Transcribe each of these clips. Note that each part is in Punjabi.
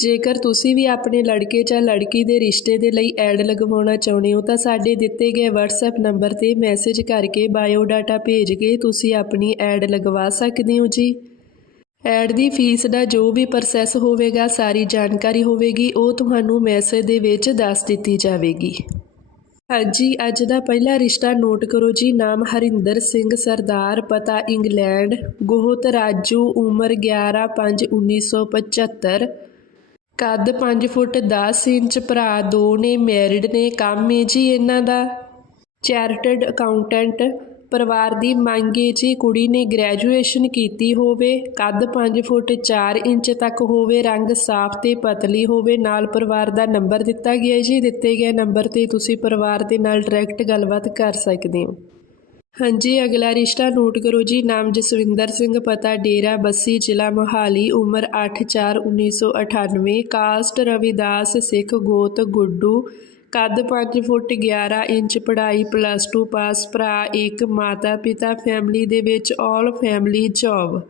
ਜੇਕਰ ਤੁਸੀਂ ਵੀ ਆਪਣੇ ਲੜਕੇ ਜਾਂ ਲੜਕੀ ਦੇ ਰਿਸ਼ਤੇ ਦੇ ਲਈ ਐਡ ਲਗਵਾਉਣਾ ਚਾਹੁੰਦੇ ਹੋ, ਤਾਂ ਸਾਡੇ ਦਿੱਤੇ ਗਏ WhatsApp ਨੰਬਰ ਤੇ ਮੈਸੇਜ ਕਰਕੇ ਬਾਇਓ ਡਾਟਾ ਭੇਜ ਕੇ ਤੁਸੀਂ ਆਪਣੀ ਐਡ ਲਗਵਾ ਸਕਦੇ ਹੋ ਜੀ। ਐਡ ਦੀ ਫੀਸ ਦਾ ਜੋ ਵੀ ਪ੍ਰੋਸੈਸ ਹੋਵੇਗਾ, ਸਾਰੀ ਜਾਣਕਾਰੀ ਹੋਵੇਗੀ, ਉਹ ਤੁਹਾਨੂੰ ਮੈਸੇਜ ਦੇ ਵਿੱਚ ਦੱਸ ਦਿੱਤੀ ਜਾਵੇਗੀ। ਹਾਂਜੀ, ਅੱਜ ਦਾ ਪਹਿਲਾ ਰਿਸ਼ਤਾ ਨੋਟ ਕਰੋ ਜੀ। ਨਾਮ ਹਰਿੰਦਰ ਸਿੰਘ, ਸਰਦਾਰ ਪਤਾ, ਇੰਗਲੈਂਡ। ਗੋਹਤ ਰਾਜੂ, ਉਮਰ 11/5/1975 ਕੱਦ 5 ਫੁੱਟ 10 ਇੰਚ ਭਰਾ ਦੋ ਨੇ ਮੈਰਿਡ ਨੇ, ਕੰਮ ਹੈ ਜੀ ਇਹਨਾਂ ਦਾ। ਚੈਰਿਟਡ ਅਕਾਊਂਟੈਂਟ ਪਰਿਵਾਰ ਦੀ ਮੰਗ ਹੈ ਜੀ ਕੁੜੀ ਨੇ ਗ੍ਰੈਜੂਏਸ਼ਨ ਕੀਤੀ ਹੋਵੇ, ਕੱਦ 5 ਫੁੱਟ 4 ਇੰਚ ਤੱਕ ਹੋਵੇ, ਰੰਗ ਸਾਫ਼ ਤੇ ਪਤਲੀ ਹੋਵੇ, ਨਾਲ ਪਰਿਵਾਰ ਦਾ ਨੰਬਰ ਦਿੱਤਾ ਗਿਆ ਜੀ, ਦਿੱਤੇ ਗਏ ਨੰਬਰ ਤੇ ਤੁਸੀਂ ਪਰਿਵਾਰ ਦੇ ਨਾਲ ਡਾਇਰੈਕਟ ਗੱਲਬਾਤ ਕਰ ਸਕਦੇ ਹੋ। ਹਾਂਜੀ, ਅਗਲਾ ਰਿਸ਼ਤਾ ਨੋਟ ਕਰੋ ਜੀ। ਨਾਮ ਜਸਵਿੰਦਰ ਸਿੰਘ, ਪਤਾ ਡੇਰਾ ਬੱਸੀ, ਜ਼ਿਲ੍ਹਾ ਮੋਹਾਲੀ, ਉਮਰ 8/4/1998 ਕਾਸਟ ਰਵਿਦਾਸ ਸਿੱਖ, ਗੋਤ ਗੁੱਡੂ। ਕੱਦ 5 ਫੁੱਟ 11 ਇੰਚ, ਪੜ੍ਹਾਈ ਪਲੱਸ 2 ਪਾਸ ਭਰਾ, ਇੱਕ ਮਾਤਾ ਪਿਤਾ ਫੈਮਿਲੀ ਦੇ ਵਿੱਚ ਆਲ ਫੈਮਿਲੀ ਜੌਬ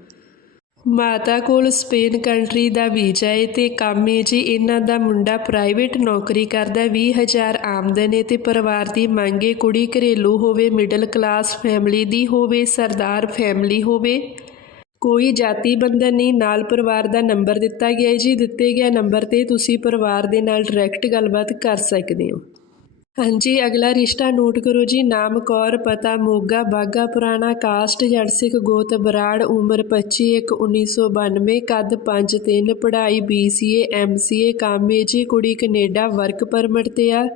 ਮਾਤਾ ਕੋਲ ਸਪੇਨ ਕੰਟਰੀ ਦਾ ਵੀਜ਼ਾ ਹੈ ਤੇ ਕੰਮ ਹੈ ਜੀ, ਇਹਨਾਂ ਦਾ ਮੁੰਡਾ ਪ੍ਰਾਈਵੇਟ ਨੌਕਰੀ ਕਰਦਾ 20000 ਆਮਦਨ ਹੈ ਤੇ ਪਰਿਵਾਰ ਦੀ ਮੰਗ ਹੈ ਕੁੜੀ ਘਰੇਲੂ ਹੋਵੇ, ਮਿਡਲ ਕਲਾਸ ਫੈਮਿਲੀ ਦੀ ਹੋਵੇ, ਸਰਦਾਰ ਫੈਮਿਲੀ ਹੋਵੇ। ਕੋਈ ਜਾਤੀ ਬੰਧਨ ਨਹੀਂ, ਨਾਲ ਪਰਿਵਾਰ ਦਾ ਨੰਬਰ ਦਿੱਤਾ ਗਿਆ ਹੈ ਜੀ, ਦਿੱਤੇ ਗਿਆ ਨੰਬਰ ਤੇ ਤੁਸੀਂ ਪਰਿਵਾਰ ਦੇ ਨਾਲ ਡਾਇਰੈਕਟ ਗੱਲਬਾਤ ਕਰ ਸਕਦੇ ਹੋ। ਹਾਂਜੀ, ਅਗਲਾ ਰਿਸ਼ਤਾ ਨੋਟ ਕਰੋ ਜੀ। ਨਾਮ ਕੌਰ, ਪਤਾ ਮੋਗਾ ਬਾਗਾ ਪੁਰਾਣਾ, ਕਾਸਟ ਜੜ ਗੋਤ ਬਰਾੜ, ਉਮਰ 25 ਇੱਕ 1992 ਕੱਦ 5 3 ਪੜ੍ਹਾਈ BCA MCA ਕੰਮ ਹੈ ਜੀ, ਕੁੜੀ ਕੈਨੇਡਾ, ਵਰਕ ਪਰਮਿਟ ਤੇ ਆ।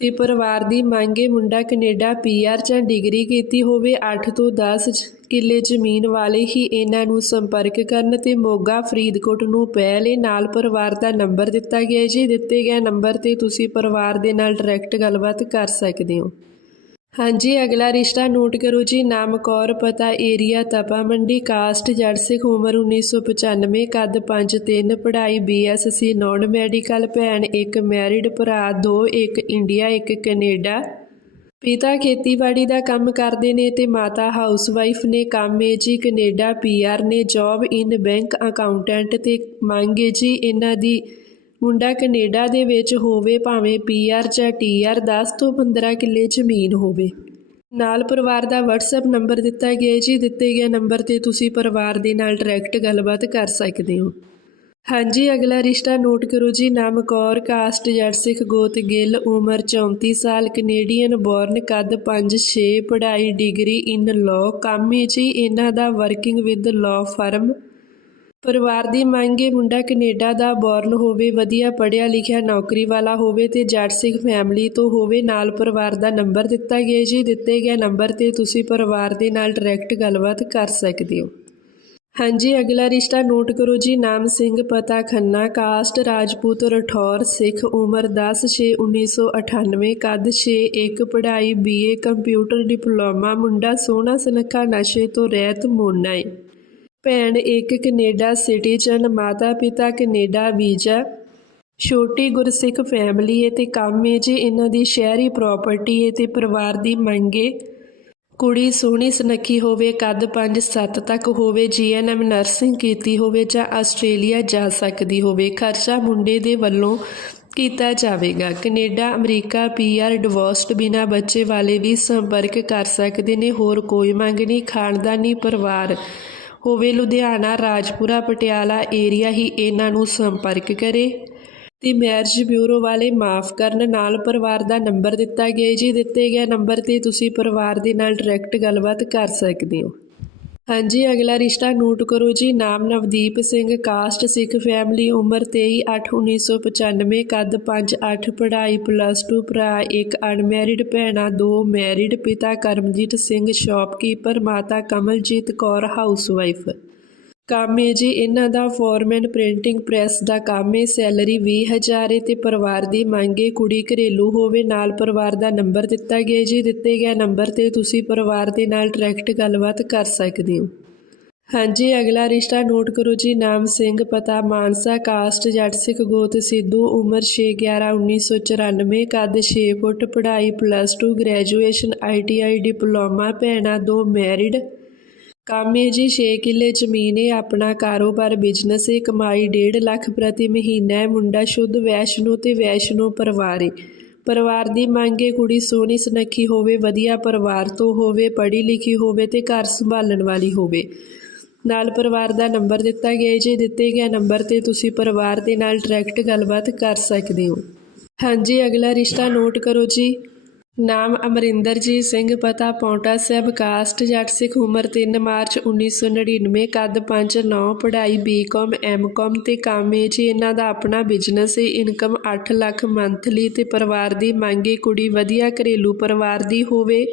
ਤੇ ਪਰਿਵਾਰ ਦੀ ਮੰਗੇ ਮੁੰਡਾ ਕੈਨੇਡਾ ਪੀਆਰ ਜਾਂ ਡਿਗਰੀ ਕੀਤੀ ਹੋਵੇ 8 ਤੋਂ 10 ਕਿੱਲੇ ਜ਼ਮੀਨ ਵਾਲੇ ਹੀ ਇਹਨਾਂ ਨੂੰ ਸੰਪਰਕ ਕਰਨ ਤੇ ਮੋਗਾ ਫਰੀਦਕੋਟ ਨੂੰ ਪਹਿਲੇ ਨਾਲ ਪਰਿਵਾਰ ਦਾ ਨੰਬਰ ਦਿੱਤਾ ਗਿਆ ਜੀ। ਦਿੱਤੇ ਗਏ ਨੰਬਰ ਤੇ ਤੁਸੀਂ ਪਰਿਵਾਰ ਦੇ ਨਾਲ ਡਾਇਰੈਕਟ ਗੱਲਬਾਤ ਕਰ ਸਕਦੇ ਹੋ। ਹਾਂਜੀ, ਅਗਲਾ ਰਿਸ਼ਤਾ ਨੋਟ ਕਰੋ ਜੀ। ਨਾਮ ਕੌਰ ਪਤਾ ਏਰੀਆ ਤਪਾ ਮੰਡੀ, ਕਾਸਟ ਜੜ ਸਿੱਖ ਉਮਰ 1995 ਕੱਦ 5-3 ਪੜ੍ਹਾਈ ਬੀਐਸਸੀ ਨੌਨ ਮੈਡੀਕਲ ਭੈਣ, ਇੱਕ ਮੈਰਿਡ ਭਰਾ, ਦੋ, ਇੱਕ ਇੰਡੀਆ, ਇੱਕ ਕੈਨੇਡਾ। ਪਿਤਾ ਖੇਤੀਬਾੜੀ ਦਾ ਕੰਮ ਕਰਦੇ ਨੇ ਤੇ ਮਾਤਾ ਹਾਊਸਵਾਈਫ ਨੇ ਕੰਮ ਹੈ ਜੀ, ਕੈਨੇਡਾ ਪੀਆਰ ਨੇ। ਜੌਬ ਇਨ ਬੈਂਕ ਅਕਾਊਂਟੈਂਟ ਤੇ ਮੰਗ ਹੈ ਜੀ। ਇਹਨਾਂ ਦੀ ਮੁੰਡਾ ਕੈਨੇਡਾ ਦੇ ਵਿੱਚ ਹੋਵੇ, ਭਾਵੇਂ ਪੀਆਰ ਜਾਂ ਟੀਆਰ 10 ਤੋਂ 15 ਕਿੱਲੇ ਜ਼ਮੀਨ ਹੋਵੇ। ਨਾਲ ਪਰਿਵਾਰ ਦਾ WhatsApp ਨੰਬਰ ਦਿੱਤਾ ਗਿਆ ਜੀ। ਦਿੱਤੇ ਗਏ ਨੰਬਰ ਤੇ ਤੁਸੀਂ ਪਰਿਵਾਰ ਦੇ ਨਾਲ ਡਾਇਰੈਕਟ ਗੱਲਬਾਤ ਕਰ ਸਕਦੇ ਹੋ। ਹਾਂਜੀ, ਅਗਲਾ ਰਿਸ਼ਤਾ ਨੋਟ ਕਰੋ ਜੀ। ਨਾਮ ਕੌਰ ਕਾਸਟ ਜੜ ਸਿੱਖ ਗੋਤ ਗਿੱਲ, ਉਮਰ 34 ਸਾਲ ਕੈਨੇਡੀਅਨ ਬੋਰਨ ਕੱਦ 5-6 ਪੜ੍ਹਾਈ ਡਿਗਰੀ ਇਨ ਲਾਅ ਕੰਮ ਹੈ ਜੀ। ਇਹਨਾਂ ਦਾ ਵਰਕਿੰਗ ਵਿਦ ਲਾਅ ਫਰਮ ਪਰਿਵਾਰ ਦੀ ਮੰਗ ਹੈ ਮੁੰਡਾ ਕੈਨੇਡਾ ਦਾ ਬੋਰਨ ਹੋਵੇ, ਵਧੀਆ ਪੜ੍ਹਿਆ ਲਿਖਿਆ ਨੌਕਰੀ ਵਾਲਾ ਹੋਵੇ ਤੇ ਜੱਟ ਸਿੰਘ ਫੈਮਿਲੀ ਤੋਂ ਹੋਵੇ, ਨਾਲ ਪਰਿਵਾਰ ਦਾ ਨੰਬਰ ਦਿੱਤਾ ਗਿਆ ਜੀ। ਦਿੱਤੇ ਗਏ ਨੰਬਰ ਤੇ ਤੁਸੀਂ ਪਰਿਵਾਰ ਦੇ ਨਾਲ ਡਾਇਰੈਕਟ ਗੱਲਬਾਤ ਕਰ ਸਕਦੇ ਹੋ। ਹਾਂਜੀ, ਅਗਲਾ ਰਿਸ਼ਤਾ ਨੋਟ ਕਰੋ ਜੀ। ਨਾਮ ਸਿੰਘ, ਪਤਾ ਖੰਨਾ ਕਾਸਟ ਰਾਜਪੂਤ ਰਠੌਰ, ਸਿੱਖ ਉਮਰ 10/6/1998 ਕੱਦ 6-1 ਪੜ੍ਹਾਈ ਬੀਏ ਕੰਪਿਊਟਰ ਡਿਪਲੋਮਾ ਮੁੰਡਾ ਸੋਹਣਾ ਸੁਨੱਖਾ, ਨਸ਼ੇ ਤੋਂ ਰਹਿਤ, ਮੋਨਾ ਏ। ਭੈਣ ਇੱਕ ਕੈਨੇਡਾ ਸਿਟੀਜ਼ਨ ਮਾਤਾ ਪਿਤਾ ਕੈਨੇਡਾ ਵੀਜ਼ਾ ਛੋਟੀ ਗੁਰਸਿੱਖ ਫੈਮਿਲੀ ਹੈ ਤੇ ਕੰਮ ਹੈ ਜੀ ਇਹਨਾਂ ਦੀ ਸ਼ਹਿਰੀ ਪ੍ਰਾਪਰਟੀ ਹੈ ਤੇ ਪਰਿਵਾਰ ਦੀ ਮੰਗੇ ਕੁੜੀ ਸੋਹਣੀ ਸੁਨੱਖੀ ਹੋਵੇ, ਕੱਦ 5-7 ਤੱਕ ਹੋਵੇ, ਜੀਐਨਐਮ ਨਰਸਿੰਗ ਕੀਤੀ ਹੋਵੇ ਜਾਂ ਆਸਟ੍ਰੇਲੀਆ ਜਾ ਸਕਦੀ ਹੋਵੇ, ਖਰਚਾ ਮੁੰਡੇ ਦੇ ਵੱਲੋਂ ਕੀਤਾ ਜਾਵੇਗਾ। ਕੈਨੇਡਾ, ਅਮਰੀਕਾ ਪੀਆਰ ਡਿਵੋਰਸਡ ਬਿਨਾ ਬੱਚੇ ਵਾਲੇ ਵੀ ਸੰਪਰਕ ਕਰ ਸਕਦੇ ਨੇ, ਹੋਰ ਕੋਈ ਮੰਗ ਨਹੀਂ, ਖਾਨਦਾਨੀ ਪਰਿਵਾਰ ਹੋਵੇ ਲੁਧਿਆਣਾ, ਰਾਜਪੁਰਾ, ਪਟਿਆਲਾ ਏਰੀਆ ਹੀ ਇਹਨਾਂ ਨੂੰ ਸੰਪਰਕ ਕਰੇ ਤੇ ਮੈਰਿਜ ਬਿਊਰੋ ਵਾਲੇ ਮਾਫ ਕਰਨ ਨਾਲ ਪਰਿਵਾਰ ਦਾ ਨੰਬਰ ਦਿੱਤਾ ਗਿਆ ਜੀ ਦਿੱਤੇ ਗਏ ਨੰਬਰ ਤੇ ਤੁਸੀਂ ਪਰਿਵਾਰ ਦੇ ਨਾਲ ਡਾਇਰੈਕਟ ਗੱਲਬਾਤ ਕਰ ਸਕਦੇ ਹੋ। ਹਾਂਜੀ, ਅਗਲਾ ਰਿਸ਼ਤਾ ਨੋਟ ਕਰੋ ਜੀ। ਨਾਮ ਨਵਦੀਪ ਸਿੰਘ, ਕਾਸਟ ਸਿੱਖ ਫੈਮਿਲੀ, ਉਮਰ 23/8/1995 ਕੱਦ 5-8 ਪੜ੍ਹਾਈ ਪਲੱਸ 2 ਭਰਾ ਇੱਕ, ਅਨਮੈਰਿਡ ਭੈਣਾਂ ਦੋ, ਮੈਰਿਡ ਪਿਤਾ ਕਰਮਜੀਤ ਸਿੰਘ ਸ਼ਾਪਕੀਪਰ ਮਾਤਾ ਕਮਲਜੀਤ ਕੌਰ ਹਾਊਸਵਾਈਫ ਕੰਮ ਹੈ ਜੀ, ਇਹਨਾਂ ਦਾ ਫੋਰਮੈਨ ਪ੍ਰਿੰਟਿੰਗ ਪ੍ਰੈਸ ਦਾ ਕੰਮ ਹੈ ਸੈਲਰੀ 20000 ਹੈ ਤੇ ਪਰਿਵਾਰ ਦੀ ਮੰਗ ਹੈ ਕੁੜੀ ਘਰੇਲੂ ਹੋਵੇ, ਨਾਲ ਪਰਿਵਾਰ ਦਾ ਨੰਬਰ ਦਿੱਤਾ ਗਿਆ ਜੀ, ਦਿੱਤੇ ਗਿਆ ਨੰਬਰ ਤੇ ਤੁਸੀਂ ਪਰਿਵਾਰ ਦੇ ਨਾਲ ਡਾਇਰੈਕਟ ਗੱਲਬਾਤ ਕਰ ਸਕਦੇ ਹੋ। ਹਾਂਜੀ, ਅਗਲਾ ਰਿਸ਼ਤਾ ਨੋਟ ਕਰੋ ਜੀ, ਨਾਮ ਸਿੰਘ, ਪਤਾ ਮਾਨਸਾ, ਕਾਸਟ ਜੱਟ ਸਿੱਖ ਗੋਤ, ਸਿੱਧੂ, ਉਮਰ 6 11 1994 ਕੱਦ 6 ਫੁੱਟ, ਪੜ੍ਹਾਈ ਪਲੱਸ 2 ਗ੍ਰੈਜੂਏਸ਼ਨ ਆਈਟੀਆਈ ਡਿਪਲੋਮਾ, ਭੈਣਾਂ ਦੋ ਮੈਰਿਡ ਕੰਮ ਹੈ ਜੀ 6 ਕਿੱਲੇ ਜ਼ਮੀਨ ਹੈ ਆਪਣਾ ਕਾਰੋਬਾਰ ਬਿਜ਼ਨਸ ਹੈ ਕਮਾਈ 1.5 ਲੱਖ ਪ੍ਰਤੀ ਮਹੀਨਾ ਹੈ। ਮੁੰਡਾ ਸ਼ੁੱਧ ਵੈਸ਼ਨੋ ਤੇ ਵੈਸ਼ਨੋ ਪਰਿਵਾਰ ਹੈ ਪਰਿਵਾਰ ਦੀ ਮੰਗ ਹੈ ਕੁੜੀ ਸੋਹਣੀ ਸੁਨੱਖੀ ਹੋਵੇ, ਵਧੀਆ ਪਰਿਵਾਰ ਤੋਂ ਹੋਵੇ, ਪੜ੍ਹੀ ਲਿਖੀ ਹੋਵੇ ਤੇ ਘਰ ਸੰਭਾਲਣ ਵਾਲੀ ਹੋਵੇ। ਨਾਲ ਪਰਿਵਾਰ ਦਾ ਨੰਬਰ ਦਿੱਤਾ ਗਿਆ ਹੈ ਜੀ ਦਿੱਤੇ ਗਿਆ ਨੰਬਰ ਤੇ ਤੁਸੀਂ ਪਰਿਵਾਰ ਦੇ ਨਾਲ ਡਾਇਰੈਕਟ ਗੱਲਬਾਤ ਕਰ ਸਕਦੇ ਹੋ। ਹਾਂਜੀ, ਅਗਲਾ ਰਿਸ਼ਤਾ ਨੋਟ ਕਰੋ ਜੀ। ਨਾਮ ਅਮਰਿੰਦਰਜੀਤ ਸਿੰਘ, ਪਤਾ ਪੌਂਟਾ ਸਾਹਿਬ, ਕਾਸਟ ਜੱਟ ਸਿੱਖ, ਉਮਰ 3 ਮਾਰਚ 1999 ਕੱਦ 5-9 ਪੜ੍ਹਾਈ ਬੀਕਾਮ ਐਮਕਾਮ ਤੇ ਕੰਮ ਹੈ ਜੀ। ਇਹਨਾਂ ਦਾ ਆਪਣਾ ਬਿਜ਼ਨਸ ਹੈ ਇਨਕਮ 8 ਲੱਖ ਮੰਥਲੀ ਤੇ ਪਰਿਵਾਰ ਦੀ ਮੰਗ ਹੈ ਕੁੜੀ ਵਧੀਆ ਘਰੇਲੂ ਪਰਿਵਾਰ ਦੀ ਹੋਵੇ।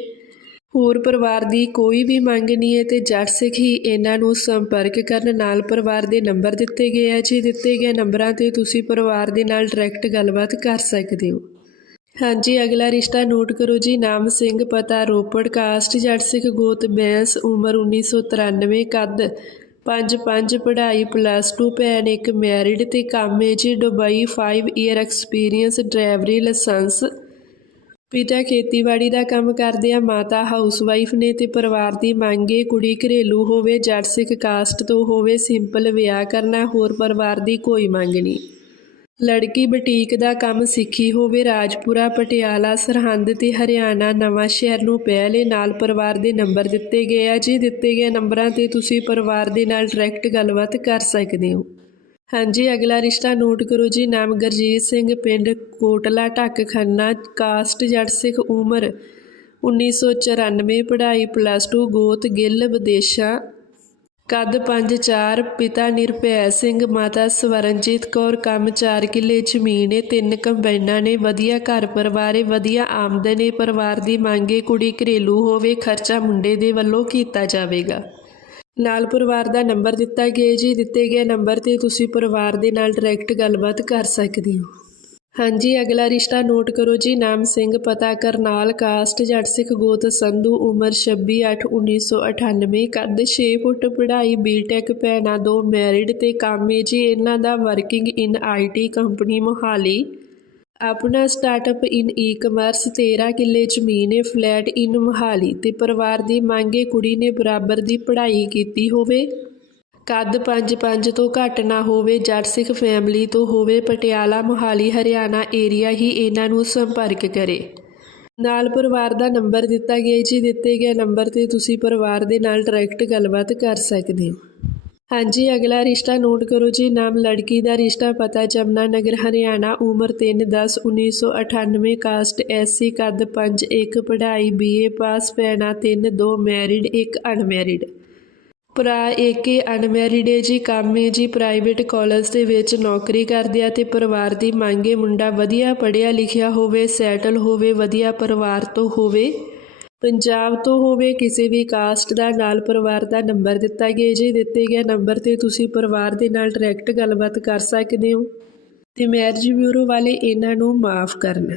ਹੋਰ ਪਰਿਵਾਰ ਦੀ ਕੋਈ ਵੀ ਮੰਗ ਨਹੀਂ ਹੈ ਤੇ ਜੱਟ ਸਿੱਖ ਹੀ ਇਹਨਾਂ ਨੂੰ ਸੰਪਰਕ ਕਰਨ ਨਾਲ ਪਰਿਵਾਰ ਦੇ ਨੰਬਰ ਦਿੱਤੇ ਗਏ ਆ ਜੀ। ਦਿੱਤੇ ਗਏ ਨੰਬਰਾਂ ਤੇ ਤੁਸੀਂ ਪਰਿਵਾਰ ਦੇ ਨਾਲ ਡਾਇਰੈਕਟ ਗੱਲਬਾਤ ਕਰ ਸਕਦੇ ਹੋ। ਹਾਂਜੀ, ਅਗਲਾ ਰਿਸ਼ਤਾ ਨੋਟ ਕਰੋ ਜੀ। ਨਾਮ ਸਿੰਘ, ਪਤਾ ਰੋਪੜ, ਕਾਸਟ ਜੱਟ ਸਿੱਖ ਗੋਤ, ਬੈਂਸ, ਉਮਰ 1993 ਕੱਦ 5-5 ਪੜ੍ਹਾਈ ਪਲੱਸ 2 ਭੈਣ ਇੱਕ ਮੈਰਿਡ ਤੇ ਕੰਮ ਹੈ ਜੀ। ਦੁਬਈ 5 ਈਅਰ ਐਕਸਪੀਰੀਅੰਸ ਡਰਾਈਵਰੀ ਲਾਇਸੈਂਸ ਪਿਤਾ ਖੇਤੀਬਾੜੀ ਦਾ ਕੰਮ ਕਰਦੇ ਆ, ਮਾਤਾ ਹਾਊਸਵਾਈਫ ਨੇ ਤੇ ਪਰਿਵਾਰ ਦੀ ਮੰਗ ਹੈ, ਕੁੜੀ ਘਰੇਲੂ ਹੋਵੇ ਜੱਟ ਸਿੱਖ ਕਾਸਟ ਤੋਂ ਹੋਵੇ ਸਿੰਪਲ ਵਿਆਹ ਕਰਨਾ, ਹੋਰ ਪਰਿਵਾਰ ਦੀ ਕੋਈ ਮੰਗ ਨਹੀਂ। ਲੜਕੀ ਬੁਟੀਕ ਦਾ ਕੰਮ ਸਿੱਖੀ ਹੋਵੇ, ਰਾਜਪੁਰਾ, ਪਟਿਆਲਾ, ਸਰਹੰਦ ਤੇ ਹਰਿਆਣਾ ਨਵਾਂ ਸ਼ਹਿਰ ਨੂੰ ਪਹਿਲੇ ਨਾਲ ਪਰਿਵਾਰ ਦੇ ਨੰਬਰ ਦਿੱਤੇ ਗਏ ਆ। ਜੀ ਦਿੱਤੇ ਗਏ ਨੰਬਰਾਂ ਤੇ ਤੁਸੀਂ ਪਰਿਵਾਰ ਦੇ ਨਾਲ ਡਾਇਰੈਕਟ ਗੱਲਬਾਤ ਕਰ ਸਕਦੇ ਹੋ। ਹਾਂਜੀ, ਅਗਲਾ ਰਿਸ਼ਤਾ ਨੋਟ ਕਰੋ ਜੀ। ਨਾਮ ਗਰਜੀਤ ਸਿੰਘ, ਪਿੰਡ ਕੋਟਲਾ, ਢੱਕ ਖੰਨਾ, ਕਾਸਟ ਜੱਟ ਸਿੱਖ ਉਮਰ 1994 ਪੜ੍ਹਾਈ ਪਲੱਸ 2 ਗੋਤ ਗਿੱਲ, ਵਿਦੇਸ਼ਾ ਕੱਦ 5-4 ਪਿਤਾ ਨਿਰਭੈ ਸਿੰਘ, ਮਾਤਾ ਸਵਰਨਜੀਤ ਕੌਰ, ਕੰਮ 4 ਕਿੱਲੇ, ਜ਼ਮੀਨ ਏ, ਤਿੰਨ ਕੰਬਾਈਨਾਂ ਨੇ, ਵਧੀਆ ਘਰ ਪਰਿਵਾਰ ਏ, ਵਧੀਆ ਆਮਦਨ ਏ, ਪਰਿਵਾਰ ਦੀ ਮੰਗ ਏ, ਕੁੜੀ ਘਰੇਲੂ ਹੋਵੇ, ਖਰਚਾ ਮੁੰਡੇ ਦੇ ਵੱਲੋਂ ਕੀਤਾ ਜਾਵੇਗਾ। ਨਾਲ ਪਰਿਵਾਰ ਦਾ ਨੰਬਰ ਦਿੱਤਾ ਗਿਆ ਜੀ, ਦਿੱਤੇ ਗਏ ਨੰਬਰ ਤੇ ਤੁਸੀਂ ਪਰਿਵਾਰ ਦੇ ਨਾਲ ਡਾਇਰੈਕਟ ਗੱਲਬਾਤ ਕਰ ਸਕਦੇ ਹੋ। ਹਾਂਜੀ, ਅਗਲਾ ਰਿਸ਼ਤਾ ਨੋਟ ਕਰੋ ਜੀ। ਨਾਮ ਸਿੰਘ, ਪਤਾ ਕਰਨਾਲ, ਕਾਸਟ, ਜੱਟ ਸਿੱਖ ਗੋਤ, ਸੰਧੂ, ਉਮਰ 26/8/1998 ਕੱਦ 6 ਫੁੱਟ, ਪੜ੍ਹਾਈ, ਬੀਟੈਕ, ਭੈਣਾਂ ਦੋ, ਮੈਰਿਡ ਤੇ ਕਾਮੇ ਜੀ। ਇਹਨਾਂ ਦਾ working in IT company Mohali. ਆਪਣਾ ਸਟਾਰਟਅਪ ਇਨ ਈ-ਕਮਰਸ। 13 ਕਿੱਲੇ ਜ਼ਮੀਨ ਹੈ ਫਲੈਟ ਇਨ ਮੋਹਾਲੀ। ਤੇ ਪਰਿਵਾਰ ਦੀ ਮੰਗੇ ਕੁੜੀ ਨੇ ਬਰਾਬਰ ਦੀ ਪੜ੍ਹਾਈ ਕੀਤੀ ਹੋਵੇ। ਕੱਦ 5-5 ਤੋਂ ਘੱਟ ਨਾ ਹੋਵੇ ਜੱਟ ਸਿੱਖ ਫੈਮਿਲੀ ਤੋਂ ਹੋਵੇ, ਪਟਿਆਲਾ, ਮੋਹਾਲੀ, ਹਰਿਆਣਾ ਏਰੀਆ ਹੀ ਇਹਨਾਂ ਨੂੰ ਸੰਪਰਕ ਕਰੇ। ਨਾਲ ਪਰਿਵਾਰ ਦਾ ਨੰਬਰ ਦਿੱਤਾ ਗਿਆ ਜੀ। ਦਿੱਤੇ ਗਏ ਨੰਬਰ ਤੇ ਤੁਸੀਂ ਪਰਿਵਾਰ ਦੇ ਨਾਲ ਡਾਇਰੈਕਟ ਗੱਲਬਾਤ ਕਰ ਸਕਦੇ ਹੋ। ਹਾਂਜੀ, ਅਗਲਾ ਰਿਸ਼ਤਾ ਨੋਟ ਕਰੋ ਜੀ। ਨਾਮ ਲੜਕੀ ਦਾ ਰਿਸ਼ਤਾ ਪਤਾ, ਜਮਨਾ ਨਗਰ, ਹਰਿਆਣਾ, ਉਮਰ 3-10 1998 ਕਾਸਟ ਐਸਸੀ ਕੱਦ 5-1 ਪੜ੍ਹਾਈ ਬੀਏ ਪਾਸ ਪੈਣਾ 3-2 ਮੈਰਿਡ 1 ਅਨਮੈਰਿਡ ਭਰਾ ਏਕੇ ਅਨਮੈਰਿਡ ਹੈ ਜੀ, ਕੰਮ ਹੈ ਜੀ, ਪ੍ਰਾਈਵੇਟ ਕਾਲਜ ਦੇ ਵਿੱਚ ਨੌਕਰੀ ਕਰਦੇ ਆ ਤੇ ਪਰਿਵਾਰ ਦੀ ਮੰਗੇ ਮੁੰਡਾ ਵਧੀਆ ਪੜ੍ਹਿਆ ਲਿਖਿਆ ਹੋਵੇ, ਸੈਟਲ ਹੋਵੇ, ਵਧੀਆ ਪਰਿਵਾਰ ਤੋਂ ਹੋਵੇ। ਪੰਜਾਬ ਤੋਂ ਹੋਵੇ, ਕਿਸੇ ਵੀ ਕਾਸਟ ਦਾ, ਨਾਲ ਪਰਿਵਾਰ ਦਾ ਨੰਬਰ ਦਿੱਤਾ ਗਿਆ ਜੀ, ਦਿੱਤੇ ਗਏ ਨੰਬਰ ਤੇ ਤੁਸੀਂ ਪਰਿਵਾਰ ਦੇ ਨਾਲ ਡਾਇਰੈਕਟ ਗੱਲਬਾਤ ਕਰ ਸਕਦੇ ਹੋ। ਤੇ ਮੈਰਿਜ ਬਿਊਰੋ ਵਾਲੇ ਇਹਨਾਂ ਨੂੰ ਮਾਫ ਕਰਨਾ।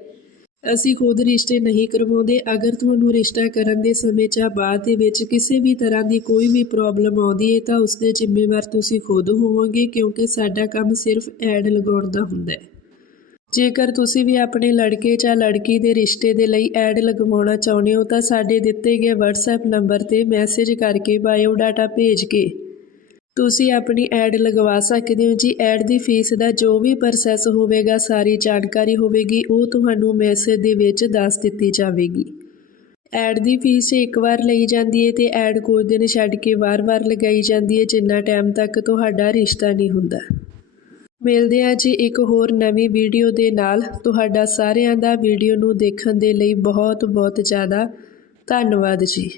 ਅਸੀਂ ਖੁਦ ਰਿਸ਼ਤੇ ਨਹੀਂ ਕਰਵਾਉਂਦੇ। ਅਗਰ ਤੁਹਾਨੂੰ ਰਿਸ਼ਤਾ ਕਰਨ ਦੇ ਸਮੇਂ ਜਾਂ ਬਾਅਦ ਦੇ ਵਿੱਚ ਕਿਸੇ ਵੀ ਤਰ੍ਹਾਂ ਦੀ ਕੋਈ ਵੀ ਪ੍ਰੋਬਲਮ ਆਉਂਦੀ ਹੈ, ਤਾਂ ਉਸ ਦੇ ਜ਼ਿੰਮੇਵਾਰ ਤੁਸੀਂ ਖੁਦ ਹੋਵੋਗੇ, ਕਿਉਂਕਿ ਸਾਡਾ ਕੰਮ ਸਿਰਫ ਐਡ ਲਗਾਉਣ ਦਾ ਹੁੰਦਾ ਹੈ। ਜੇਕਰ ਤੁਸੀਂ ਵੀ ਆਪਣੇ ਲੜਕੇ ਜਾਂ ਲੜਕੀ ਦੇ ਰਿਸ਼ਤੇ ਦੇ ਲਈ ਐਡ ਲਗਵਾਉਣਾ ਚਾਹੁੰਦੇ ਹੋ, ਤਾਂ ਸਾਡੇ ਦਿੱਤੇ ਗਏ WhatsApp ਨੰਬਰ ਤੇ ਮੈਸੇਜ ਕਰਕੇ ਬਾਇਓ ਡਾਟਾ ਭੇਜ ਕੇ ਤੁਸੀਂ ਆਪਣੀ ਐਡ ਲਗਵਾ ਸਕਦੇ ਹੋ ਜੀ। ਐਡ ਦੀ ਫੀਸ ਦਾ ਜੋ ਵੀ ਪ੍ਰੋਸੈਸ ਹੋਵੇਗਾ, ਸਾਰੀ ਜਾਣਕਾਰੀ ਹੋਵੇਗੀ, ਉਹ ਤੁਹਾਨੂੰ ਮੈਸੇਜ ਦੇ ਵਿੱਚ ਦੱਸ ਦਿੱਤੀ ਜਾਵੇਗੀ। ਐਡ ਦੀ ਫੀਸ ਇੱਕ ਵਾਰ ਲਈ ਜਾਂਦੀ ਹੈ ਤੇ ਐਡ ਕੁਝ ਦਿਨ ਛੱਡ ਕੇ ਵਾਰ-ਵਾਰ ਲਗਾਈ ਜਾਂਦੀ ਹੈ ਜਿੰਨਾ ਟਾਈਮ ਤੱਕ ਤੁਹਾਡਾ ਰਿਸ਼ਤਾ ਨਹੀਂ ਹੁੰਦਾ। ਮਿਲਦੇ ਹਾਂ ਜੀ ਇੱਕ ਹੋਰ ਨਵੀਂ ਵੀਡੀਓ ਦੇ ਨਾਲ। ਤੁਹਾਡਾ ਸਾਰਿਆਂ ਦਾ ਵੀਡੀਓ ਨੂੰ ਦੇਖਣ ਦੇ ਲਈ ਬਹੁਤ ਬਹੁਤ ਜ਼ਿਆਦਾ ਧੰਨਵਾਦ ਜੀ।